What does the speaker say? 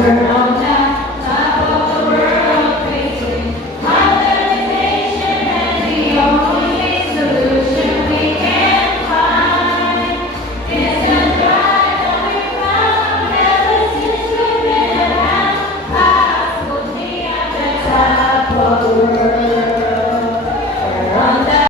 We're on top of the world facing modernization and the only solution we can find is to drive that we found ever since we've been around. Possibly at the top of the world.